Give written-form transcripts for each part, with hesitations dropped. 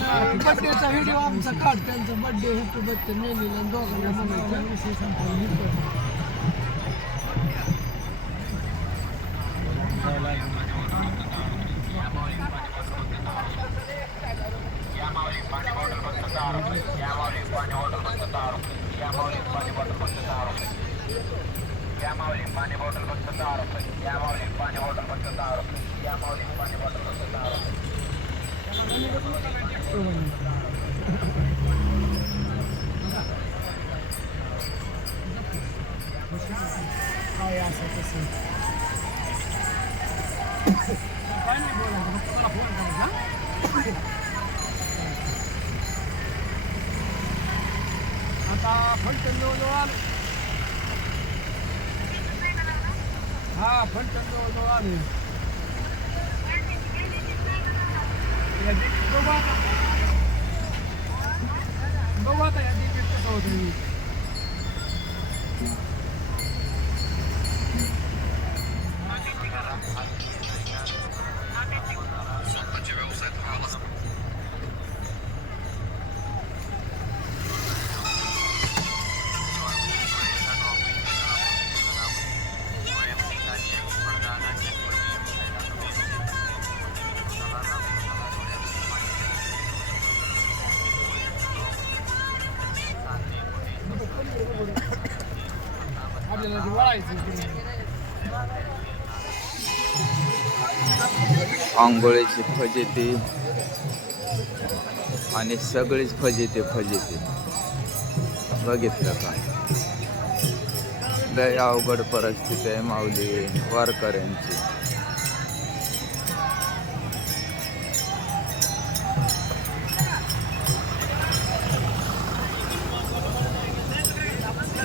बड्डेचा व्हिडिओ आमचा काढ, त्यांचा बड्डे हॅपी बर्थडे मेनीला दोघांना म्हणायचं. काय असं तसं आता फलटण जवळ आले. हा फलटण जवळ आले. बघू आता या दिवशी कसं होतं. आंघोळीची फजिती आणि सगळीच फजिती बघितलं का? लय अवघड परिस्थिती आहे माऊली वारकऱ्यांची.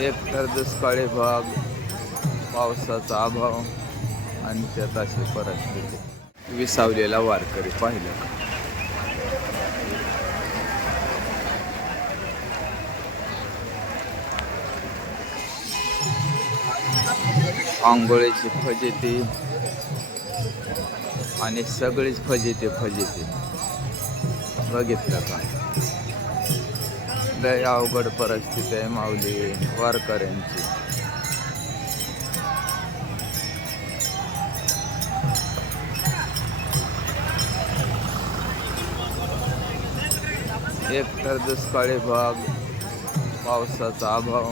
एक तर दुष्काळी भाग, पावसाचा अभाव आणि त्यात अशी परिस्थिती. विसावलेला वारकरी पाहिलं का? आंघोळीची फजिती आणि सगळीच फजिती बघितलं का? लय अवघड परिस्थिती आहे माऊली वारकऱ्यांची. एक तर दुष्काळी भाग, पावसाचा अभाव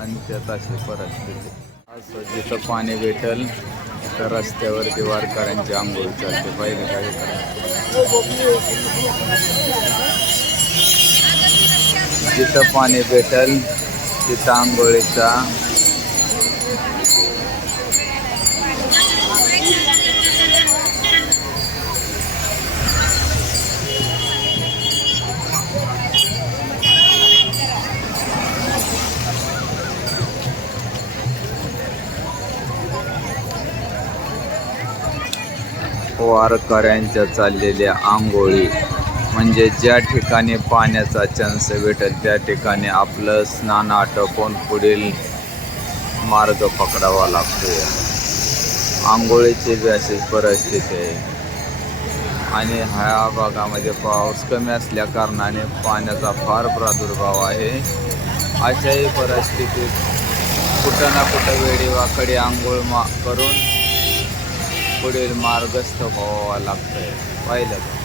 आणि त्यात अशी परिस्थिती. असं जिथं पाणी भेटेल तर रस्त्यावरती वारकऱ्यांची आंघोळ चालते. पहिले काय जिथं पाणी भेटेल तिथं आंघोळीचा वारकऱ्यांच्या चाललेल्या आंघोळी म्हणजे ज्या ठिकाणी पाण्याचा चान्स भेटेल त्या ठिकाणी आपलं स्नान आटोपून पुढील मार्ग पकडावा लागतो. आंघोळीची बी अशीच परिस्थिती आहे. आणि ह्या भागामध्ये पाऊस कमी असल्या कारणाने पाण्याचा फार प्रादुर्भाव आहे. अशाही परिस्थितीत कुठं ना कुठं वेळीवाकडी आंघोळ करून पुढील मार्गस्थ व्हावा लागतंय. पाहिलं का?